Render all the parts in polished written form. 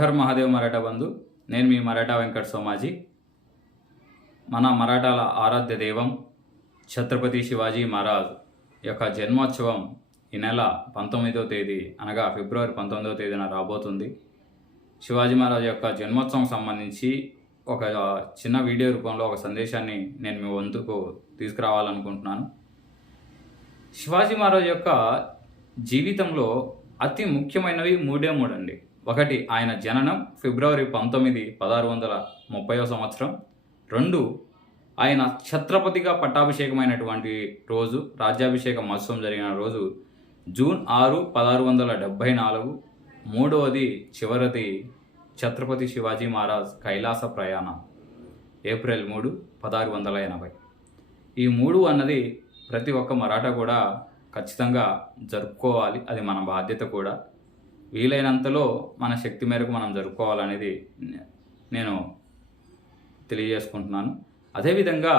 Her Mahadev Maratha బంధు. నేను మీ మరాఠా వెంకట సోమాజీ. మన మరాఠాల ఆరాధ్య దైవం ఛత్రపతి శివాజీ మహారాజ్ యొక్క జన్మోత్సవం ఈ నెల 19వ తేదీ అనగా ఫిబ్రవరి 19వ తేదీన రాబోతుంది. శివాజీ మహారాజ్ యొక్క జన్మోత్సవం సంబంధించి ఒక చిన్న వీడియో రూపంలో ఒక సందేశాన్ని నేను మీ వంతుకు తీసుకురావాలనుకుంటున్నాను. శివాజీ మహారాజ్ యొక్క జీవితంలో అతి ముఖ్యమైనవి మూడే మూడండి. ఒకటి, ఆయన జననం ఫిబ్రవరి 19, 1630 సంవత్సరం. 2, ఆయన ఛత్రపతిగా పట్టాభిషేకమైనటువంటి రోజు, రాజ్యాభిషేక మహోత్సవం జరిగిన రోజు జూన్ 6, 1674. 3వది, చివరిది ఛత్రపతి శివాజీ మహారాజ్ కైలాస ప్రయాణం ఏప్రిల్ 3, 1680. ఈ 3 అన్నది ప్రతి ఒక్క మరాఠా కూడా ఖచ్చితంగా జరుపుకోవాలి. అది మన బాధ్యత కూడా. వీలైనంతలో మన శక్తి మేరకు మనం జరుపుకోవాలనేది నేను తెలియజేసుకుంటున్నాను. అదేవిధంగా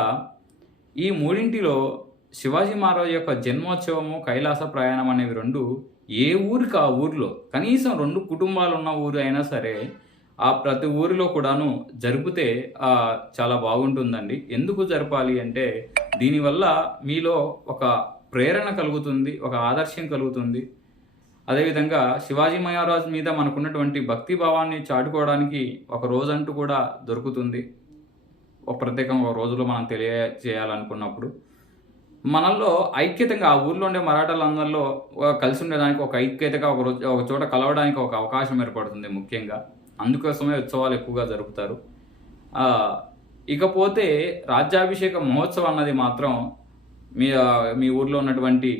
ఈ మూడింటిలో శివాజీ మహారాజ్ యొక్క జన్మోత్సవము, కైలాస ప్రయాణం అనేవి 2 ఏ ఊరికి ఆ ఊరిలో కనీసం 2 కుటుంబాలు ఉన్న ఊరు అయినా సరే ఆ ప్రతి ఊరిలో కూడాను జరిపితే చాలా బాగుంటుందండి. ఎందుకు జరపాలి అంటే దీనివల్ల మీలో ఒక ప్రేరణ కలుగుతుంది, ఒక ఆదర్శం కలుగుతుంది. అదేవిధంగా శివాజీ మహారాజ్ మీద మనకున్నటువంటి భక్తి భావాన్ని చాటుకోవడానికి ఒక రోజంటూ కూడా దొరుకుతుంది. ఒక ప్రత్యేకంగా ఒక రోజులో మనం తెలియజేయాలనుకున్నప్పుడు మనల్లో ఐక్యతంగా ఆ ఊర్లో ఉండే మరాఠాలందరిలో కలిసి ఉండడానికి ఒక ఐక్యతగా ఒక చోట కలవడానికి ఒక అవకాశం ఏర్పడుతుంది. ముఖ్యంగా అందుకోసమే ఉత్సవాలు ఎక్కువగా జరుపుతారు. ఇకపోతే రాజ్యాభిషేక మహోత్సవం అన్నది మాత్రం మీ ఊర్లో ఉన్నటువంటి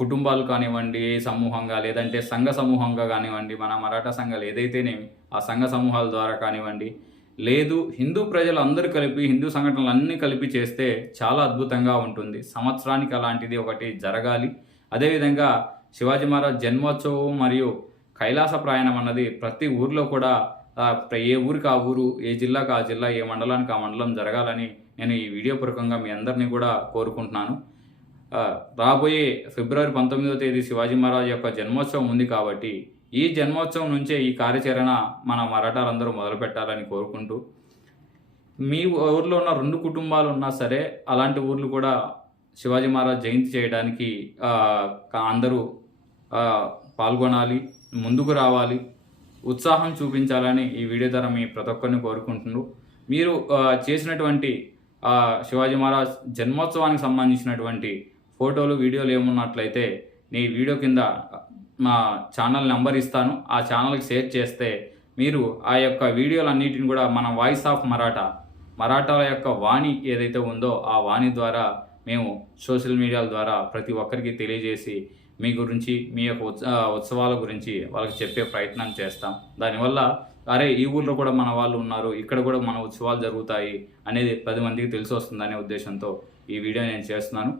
కుటుంబాలు కానివ్వండి, సమూహంగా లేదంటే సంఘ సమూహంగా కానివ్వండి, మన మరాఠా సంఘాలు ఏదైతేనేమి ఆ సంఘ సమూహాల ద్వారా కానివ్వండి, లేదు హిందూ ప్రజలు అందరూ కలిపి హిందూ సంఘటనలు అన్నీ కలిపి చేస్తే చాలా అద్భుతంగా ఉంటుంది. సంవత్సరానికి అలాంటిది ఒకటి జరగాలి. అదేవిధంగా శివాజీ మహారాజ్ జన్మోత్సవం మరియు కైలాస ప్రయాణం అన్నది ప్రతి ఊరిలో కూడా ఏ ఊరికి ఆ ఊరు, ఏ జిల్లాకు ఆ జిల్లా, ఏ మండలానికి ఆ మండలం జరగాలని నేను ఈ వీడియో పూర్వకంగా మీ అందరినీ కూడా కోరుకుంటున్నాను. రాబోయే ఫిబ్రవరి 19వ తేదీ శివాజీ మహారాజ్ యొక్క జన్మోత్సవం ఉంది కాబట్టి ఈ జన్మోత్సవం నుంచే ఈ కార్యాచరణ మన మరాఠాలందరూ మొదలు పెట్టాలని కోరుకుంటూ, మీ ఊర్లో ఉన్న 2 కుటుంబాలు ఉన్నా సరే అలాంటి ఊర్లు కూడా శివాజీ మహారాజ్ జయంతి చేయడానికి అందరూ పాల్గొనాలి, ముందుకు రావాలి, ఉత్సాహం చూపించాలని ఈ వీడియో ద్వారా మీ ప్రతి ఒక్కరిని కోరుకుంటున్నారు. మీరు చేసినటువంటి శివాజీ మహారాజ్ జన్మోత్సవానికి సంబంధించినటువంటి ఫోటోలు, వీడియోలు ఏమున్నట్లయితే నేను ఈ వీడియో కింద మా ఛానల్ నెంబర్ ఇస్తాను. ఆ ఛానల్కి షేర్ చేస్తే మీరు ఆ యొక్క వీడియోలన్నిటిని కూడా మన వాయిస్ ఆఫ్ మరాఠాల యొక్క వాణి ఏదైతే ఉందో ఆ వాణి ద్వారా మేము సోషల్ మీడియాల ద్వారా ప్రతి ఒక్కరికి తెలియజేసి మీ గురించి, మీ యొక్క ఉత్సవాల గురించి వాళ్ళకి చెప్పే ప్రయత్నం చేస్తాం. దానివల్ల అరే ఈ ఊళ్ళో కూడా మన వాళ్ళు ఉన్నారు, ఇక్కడ కూడా మన ఉత్సవాలు జరుగుతాయి అనేది 10 మందికి తెలిసి వస్తుందనే ఉద్దేశంతో ఈ వీడియో నేను చేస్తున్నాను.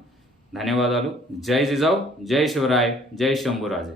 ధన్యవాదాలు. జై జిజావ్, జై శివరాయ్, జై శంభురాజే.